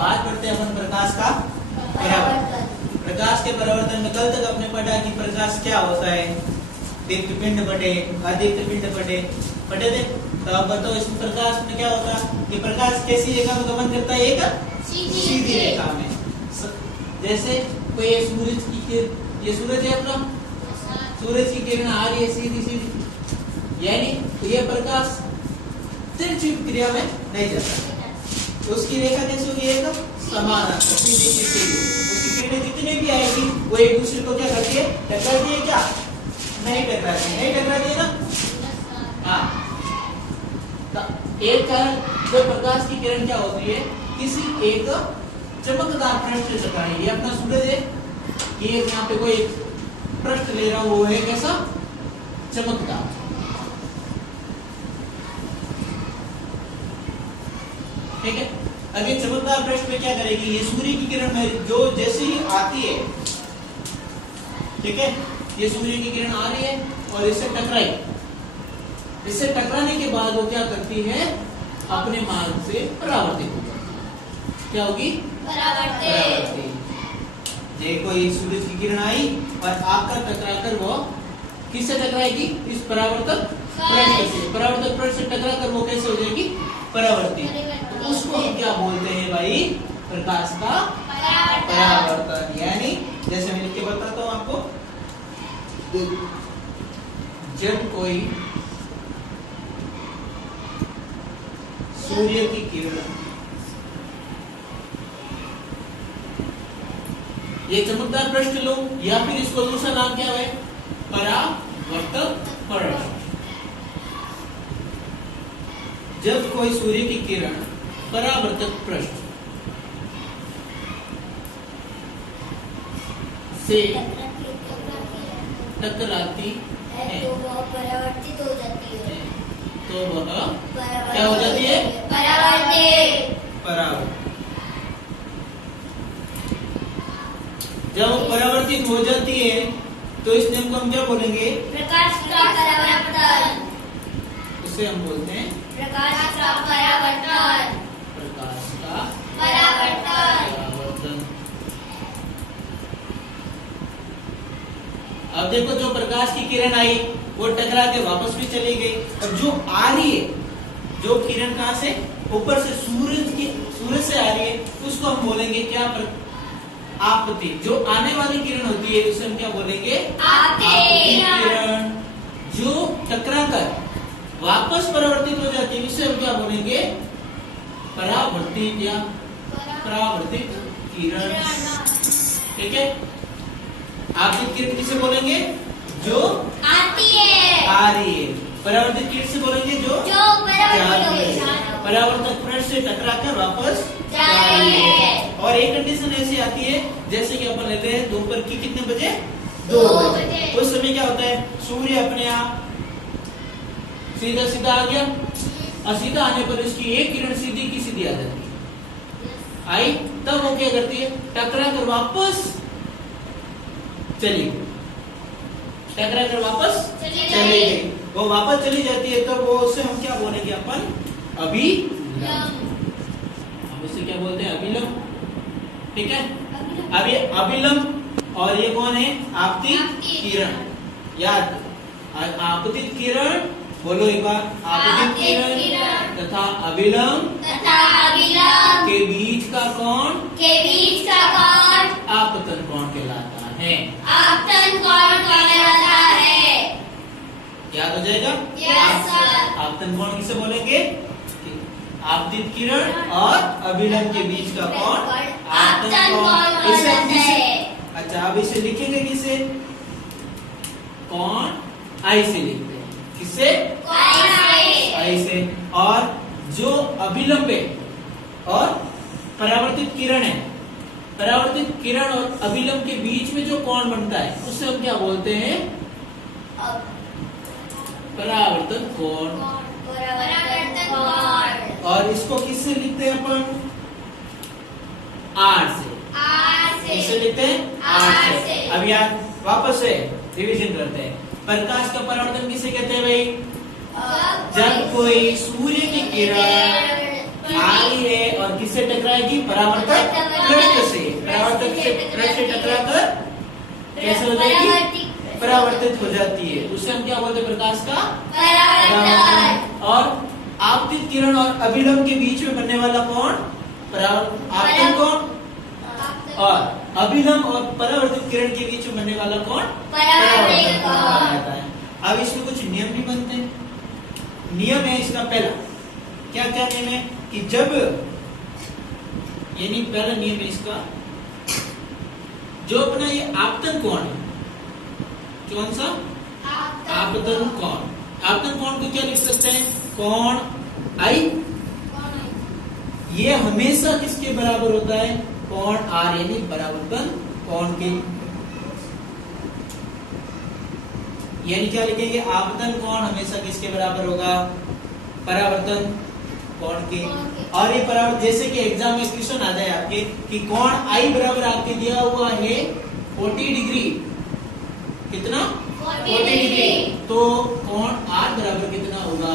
आज पढ़ते हैं अपन प्रकाश का परावर्तन। प्रकाश के परावर्तन में कल तक आपने पढ़ा कि प्रकाश क्या होता है, दीप्त पिंड बटे अदीप्त पिंड बटे थे। तो अब बताओ इस प्रकाश में क्या होता है कि प्रकाश कैसी रेखा में गमन करता है, एक सीधी रेखा में। जैसे कोई सूरज की, ये सूरज है अपना, सूरज की किरण आ रही है सीधी सीधी, यानी ये प्रकाश तिरछी क्रिया में नहीं जाता, तो उसकी रेखा कैसे होगी, एक समान सीधी सीधी। उसकी किरणें जितनी भी आएगी वो एक दूसरे को क्या करती है, टकराती है क्या, नहीं टकराती, नहीं टकराती है ना। हाँ, एक कारण जो प्रकाश की किरण क्या होती है, किसी एक चमकदार पृष्ठ से टकराएगी। ये अपना सूरज है, ये यहाँ पे कोई पृष्ठ ले रहा हूं, वो है कैसा, चमकदार। ठीक है, अब ये चमकदार पृष्ठ में क्या करेगी, ये सूर्य की किरण में जो जैसे ही आती है, ठीक है, ये सूर्य की किरण आ रही है और इससे टकराई, इससे टकराने के बाद वो क्या करती है, अपने मार्ग से परावर्तित हो जाती है। क्या होगी, परावर्तित। ये कोई सूरज की किरण आई और आपका टकराकर वो किससे टकराएगी, इस परावर्तक पृष्ठ से। परावर्तक पृष्ठ से टकराकर वो कैसे हो जाएगी, परावर्तित। तो उसको हम क्या बोलते हैं भाई, प्रकाश का परावर्तन। यानी जैसे मैं लिख के बताता हूं आपको, जब कोई सूर्य की किरण, ये चमकदार पृष्ठ लो या फिर इसको दूसरा नाम क्या है, परावर्तक पृष्ठ। जब कोई सूर्य की किरण परावर्तक पृष्ठ से टकराती है तो वह परावर्तित हो जाती है, तो वह क्या हो जाती है, परावर्तित। जब परावर्तित हो जाती है तो इस नियम को हम क्या बोलेंगे, प्रकाश का परावर्तन। इसे हम बोलते हैं प्रकाश का परावर्तन। प्रकाश का परावर्तन। अब देखो, जो प्रकाश की किरण आई वो टकरा के वापस भी चली गई, और जो आ रही है, जो किरण कहां से, ऊपर से सूरज से आ रही है, उसको हम बोलेंगे क्या, आपत्ति। जो आने वाली किरण होती है उसे हम क्या बोलेंगे, आपत्ति किरण। जो टकराकर वापस परावर्तित हो जाती है उसे हम क्या बोलेंगे, परावर्तित या परावर्तित किरण। ठीक है, आपतित किरण किसे बोलेंगे, जो आती है, आ रही है। परावर्तित किरण से बोलेंगे जो परावर्तित परावर्तक पृष्ठ से टकराकर वापस जा रही है। और एक कंडीशन ऐसी आती है, जैसे कि अपन लेते हैं दोपहर की कितने बजे, 2 बजे। उस समय क्या होता है, सूर्य अपने आप सीधा सीधा आ गया, और सीधा आने पर इसकी एक किरण सीधी की सीधी आ जाती है। आई, तब वो क्या करती है, टकरा कर वापस चली, टकरा कर वापस चली गई। वो वापस चली जाती है, तो वो उससे हम क्या बोलेंगे, अपन अभिलंब। हम इसे क्या बोलते हैं, अभिलंब। ठीक है, अब ये अभिलंब और ये कौन है, आपतित किरण। याद, आपतित किरण बोलो एक बार, आपतित किरण तथा अभिलंब के बीच का कोण आपतन कोण कहलाता है। याद हो जाएगा, आपतन कोण किसे बोलेंगे, आपतित किरण और अभिलंब के बीच का कोण आपतन कोण। इसे हम किसे, अच्छा अब इसे लिखेंगे किसे, कोण आई से लिखते हैं, किससे, आई से। और जो अभिलंब है और परावर्तित किरण है, परावर्तित किरण और अभिलंब के बीच में जो कोण बनता है उसे हम क्या बोलते हैं, परावर्तन कोण। और इसको किससे लिखते हैं अपन, आर से। किससे लिखते हैं, आर से। अब याद, वापस से रिवीजन करते हैं। प्रकाश का परावर्तन किसे कहते हैं भाई, जब कोई सूर्य की किरण आई है और किससे टकराएगी? परावर्तक पृष्ठ से। परावर्तक से पृष्ठ से टकराकर कैसे हो जाएगी? परावर्तित हो जाती है। उसे हम क्या बोलते हैं? प्रकाश का परावर्तन। और आपतित किरण और अभिलंब के बीच में बनने वाला कोण आपतन कोण, और अभिलंब और परावर्तित किरण के बीच में बनने वाला कोण परावर्तन कोण कहलाता है। अब इसमें कुछ नियम भी बनते हैं। नियम है इसका पहला, क्या क्या नियम है कि जब, यानी पहला नियम है इसका, जो अपना ये आपतन कोण है, कौन सा? आपतन कोण। आपतन कोण को क्या लिख सकते हैं? कोण आई। ये हमेशा किसके बराबर होता है? कोण आर, यानी परावर्तन कोण के। यानी क्या लिखेंगे? आपतन कोण हमेशा किसके बराबर होगा? परावर्तन कोण के। और ये परावर्तन, जैसे कि एग्जाम में क्वेश्चन आ जाए आपके कि कोण आई बराबर आपके दिया हुआ है 40 डिग्री, कितना? 40 डिग्री। तो कोण आर बराबर कितना होगा?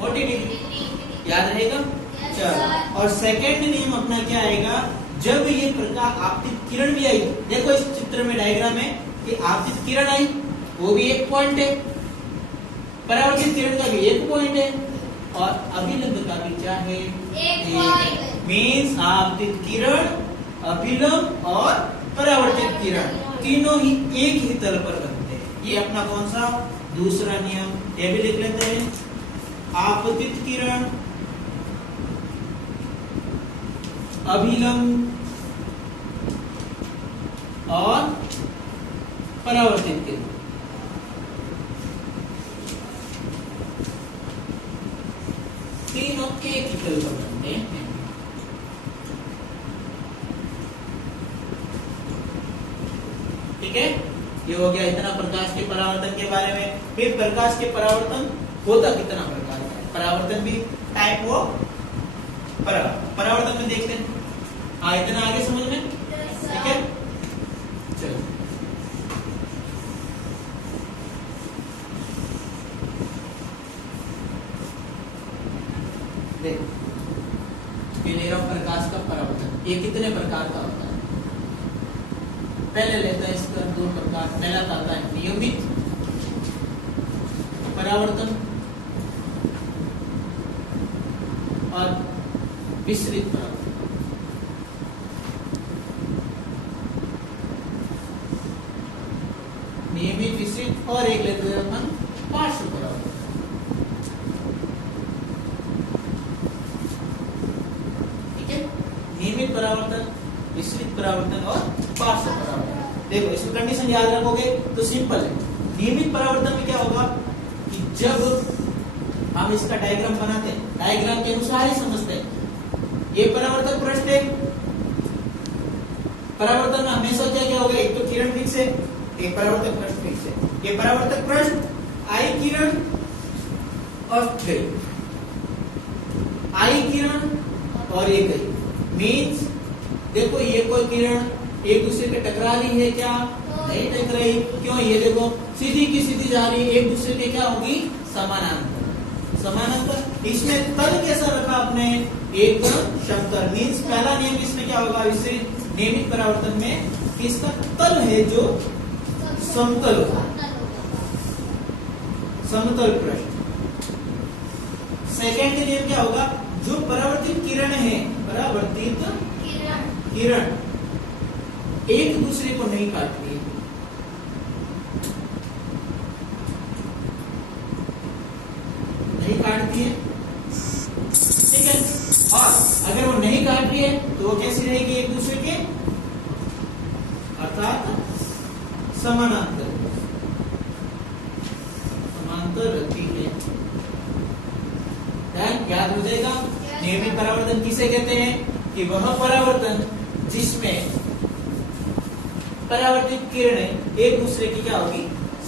40 डिग्री। याद रहेगा? चलो। और सेकंड नियम अपना क्या आएगा? जब ये प्रकाश आपतित किरण भी आई, देखो इस चित्र में डायग्राम में कि आपतित किरण आई, वो भी एक पॉइंट है, परावर्तित किरण का भी एक पॉइंट है, और अभिलंब का भी क्या है? एक पॉइंट। मींस आपतित किरण, अभिलंब और परावर्तित किरण तीनों ही एक ही तल पर बनते हैं। ये अपना कौन सा? दूसरा नियम। ये भी लिख लेते हैं। आपतित किरण, अभिलंब और परावर्तित किरण तीनों एक ही तल पर बनते हैं। ठीक है, ये हो गया इतना प्रकाश के परावर्तन के बारे में। फिर प्रकाश के परावर्तन होता कितना प्रकार का? परावर्तन भी टाइप हो परावर्तन में देखते हैं। हाँ, इतना आगे समझ में? ठीक है, चलो। देखो, ये ले रहा हूं प्रकाश का परावर्तन। ये कितने प्रकार का होता है? पहले लेता है इसका 2 प्रकार। पहला आता है नियमित परावर्तन और विसरित परावर्तन। नियमित, विसरित, और एक लेते हैं अपन पार्श्व परावर्तन। ठीक है, नियमित परावर्तन, विसरित परावर्तन और पार्श्व परावर्तन। देखो, इसकी कंडीशन याद रखोगे तो सिंपल है। नियमित परावर्तन में क्या होगा कि जब हम इसका डायग्राम बनाते हैं, डायग्राम के अनुसार ही समझते हैं। ये परावर्तक पृष्ठ है। परावर्तन में हमेशा क्या क्या होगा? एक तो किरण फिक्स है, एक परावर्तक पृष्ठ फिक्स है। ये परावर्तक पृष्ठ आई किरण और गई, आई किरण और ये गई। मीन्स देखो, ये कोई किरण एक दूसरे पे टकरा रही है क्या? नहीं टकराई। क्यों? ये देखो सीधी की सीधी जा रही है, एक दूसरे के क्या होगी? समानांतर। समानांतर। इसमें तल कैसा रखा आपने? एकदम समतल। मीन्स पहला नियम इसमें क्या होगा? विसरित नियमित परावर्तन में कि इसका तल है जो समतल होगा, समतल पृष्ठ। सेकेंड नियम क्या होगा? जो परावर्तित किरण है, परावर्तित किरण एक दूसरे को नहीं काटती है। नहीं काटती है, ठीक है। और अगर वो नहीं काट रही है तो वो कैसी रहेगी? एक दूसरे के अर्थात समानांतर, समांतर रहती है। याद हो जाएगा। नियमित परावर्तन किसे कहते हैं? कि वह परावर्तन जिसमें परावर्तित किरणें एक दूसरे की क्या होगी?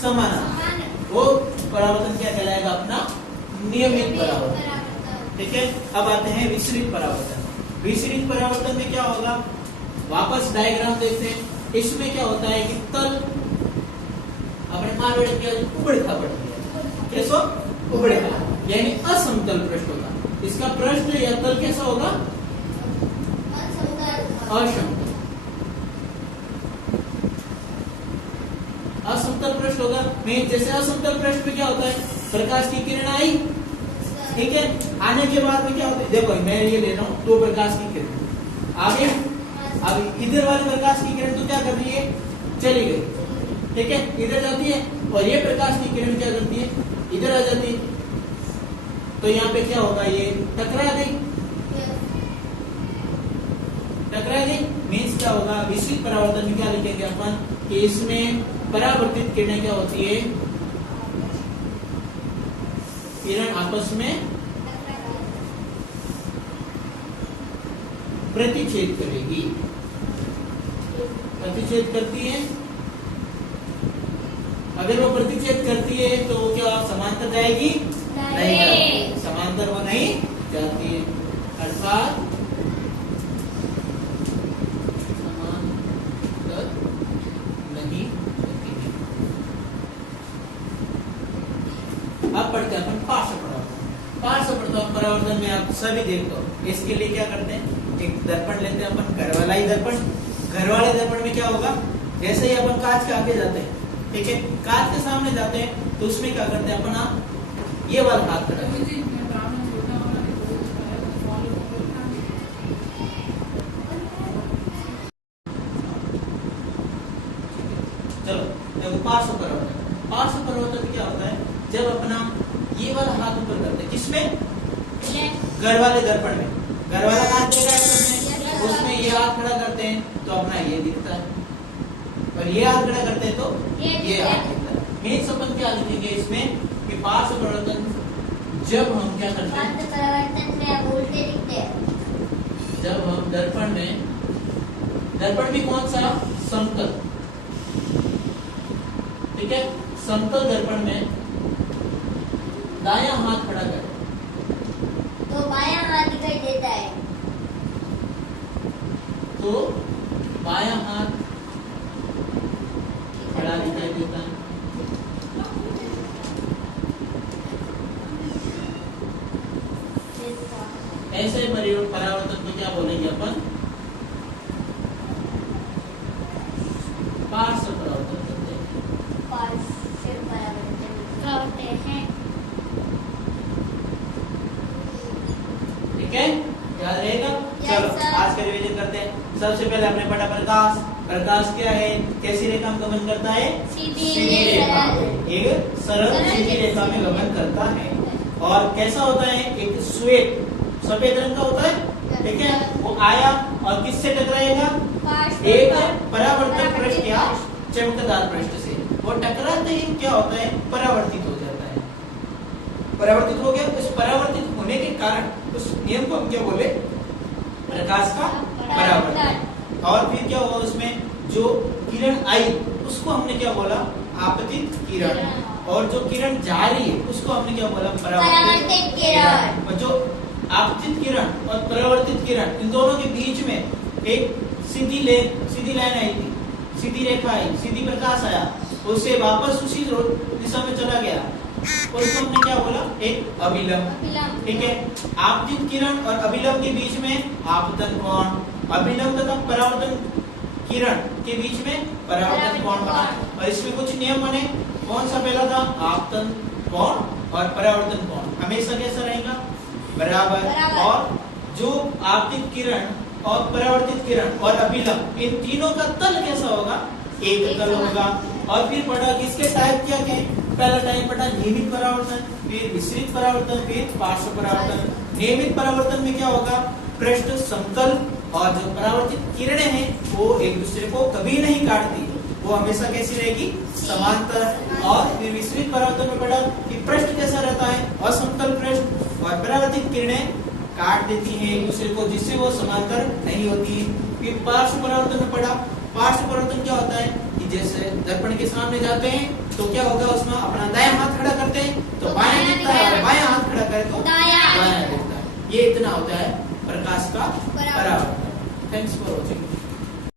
समानांतर, वो परावर्तन क्या कहलाएगा? अपना नियमित परावर्तन। ठीक है, अब आते हैं विसरित परावर्तन। विसरित परावर्तन में क्या होगा? वापस डायग्राम देखते हैं। इसमें क्या होता है कि तल अपने मानव के उबड़ खाबड़ कैसा? उबड़ खाबड़, यानी असमतल पृष्ठ होगा। इसका पृष्ठ या तल कैसा होगा? असमतल। असमतल पृष्ठ होगा में जैसे असमतल पृष्ठ में क्या होता है, प्रकाश की किरण आई, ठीक है, आने के बाद में क्या होता है, देखो मैं ये ले रहा हूँ, दो प्रकाश की किरण आ गई, अब इधर वाली प्रकाश की किरण तो क्या कर रही है, चली गई, ठीक है, इधर जाती है, और ये प्रकाश की किरण क्या करती है, इधर आ जाती है, तो यहाँ पे क्या होगा, ये टकरा गई, टकरा गई मीन्स क्या होगा, विशिष्ट परावर्तन में क्या लिखेंगे अपन कि इसमें परावर्तित किरणें क्या होती है, किरण आपस में प्रतिच्छेद करेगी, प्रतिच्छेद करती है, अगर वो प्रतिच्छेद करती है तो क्या समांतर जाएगी, नहीं जाती, समांतर वो नहीं जाती है, अर्थात समांतर नहीं जाती है। अब पढ़ते हैं अपन पार्श्व परावर्तन। पार्श्व परावर्तन में आप सभी देखो, इसके लिए क्या करते हैं, एक दर्पण लेते हैं अपन, घर वाला ही दर्पण, घर वाले दर्पण में क्या होगा, जैसे ही अपन कांच के आगे जाते हैं, ठीक है, कांच के सामने जाते हैं तो उसमें क्या करते हैं अपन, ये वाला हाथ खड़ा करते हैं, चलो देखो पार्श्व परावर्तन। पार्श्व परावर्तन क्या होता है, जब अपना ये वाला हाथ ऊपर करते हैं, किसमें, घर वाले दर्पण में, घर वाला हाथ देगा उसमें ये हाथ खड़ा करते हैं तो अपना ये दिखता है, और ये हाथ खड़ा करते हैं तो ये हाथ दिखता है। मीन्स अपन क्या लिखेंगे इसमें कि पार्श्व परावर्तन जब हम क्या करते हैं, परावर्तन में उल्टे दिखते हैं, जब हम दर्पण में, दर्पण भी कौन सा, समतल, ठीक है, समतल दर्पण में दायां हाथ खड़ा करें तो बायां हाथ दिखाई देता है, तो बायां हाथ खड़ा दिखाई देता है, ऐसे परावर्तन को क्या बोलेंगे अपन, पार्श्व परावर्तन करते हैं, पार्श्व परावर्तन कहते हैं, ठीक है, याद रहेगा। चलो आज का रिवीजन करते हैं। सबसे पहले हमने पढ़ा प्रकाश, प्रकाश क्या है, कैसी रेखा में गमन करता है, सीधी रेखा, एक सरल सीधी रेखा में गमन करता है, और कैसा होता है, एक श्वेत सफेद रंग का होता है, ठीक है, वो आया और किससे टकराएगा, एक परावर्तक पृष्ठ या चमकदार पृष्ठ से, वो टकराते ही क्या होता है, परावर्तित हो जाता है, परावर्तित हो गया, उस परावर्तित होने के कारण उस नियम को हम क्या बोले, प्रकाश का परावर्तन। और फिर क्या हुआ, उसमें जो किरण आई उसको हमने क्या बोला, आपतित किरण, और जो किरण जा रही है उसको हमने क्या बोला, परावर्तित किरण। और जो आपतित किरण और परावर्तित किरण, इन दोनों के बीच में एक सीधी लाइन आई थी, सीधी रेखा आई, सीधी प्रकाश आया, उससे वापस उसी दिशा में चला गया, उसको हमने क्या बोला, एक अभिलंब, ठीक है। आपतित किरण और अभिलंब के बीच में आपतन कोण, अभिलंब तथा परावर्तन किरण के बीच में परावर्तन कोण बना, और इसमें कुछ नियम बने, कौन सा पहला था, आपतन कोण और परावर्तन कोण हमेशा कैसा रहेगा, बराबर, और जो आपतित किरण और परावर्तित किरण और अभिलंब, इन तीनों का तल कैसा होगा, एक तल होगा। और फिर पढ़ा कि इसके टाइप क्या क्या, पहला टाइप पढ़ा नियमित परावर्तन, फिर विसरित परावर्तन, फिर पार्श्व परावर्तन। नियमित परावर्तन में क्या होगा, पृष्ठ समतल, और जो परावर्तित किरणें हैं वो एक दूसरे को कभी नहीं काटती, वो हमेशा कैसी रहेगी, समांतर। और फिर विसरित परावर्तन में पढ़ा कि पृष्ठ कैसा रहता है, असमतल पृष्ठ, और परावर्तित किरणें काट देती हैं एक दूसरे को, जिससे वो समांतर नहीं होती। फिर पार्श्व परावर्तन में पढ़ा, पार्श्व परावर्तन क्या होता है कि जैसे दर्पण के सामने जाते हैं तो क्या होगा, उसमें अपना दायां हाथ खड़ा करते हैं तो बायां दिखता है, और बायां हाथ खड़ा करें तो दायां दिखता है। ये इतना होता है प्रकाश का परावर्तन। Thanks for watching.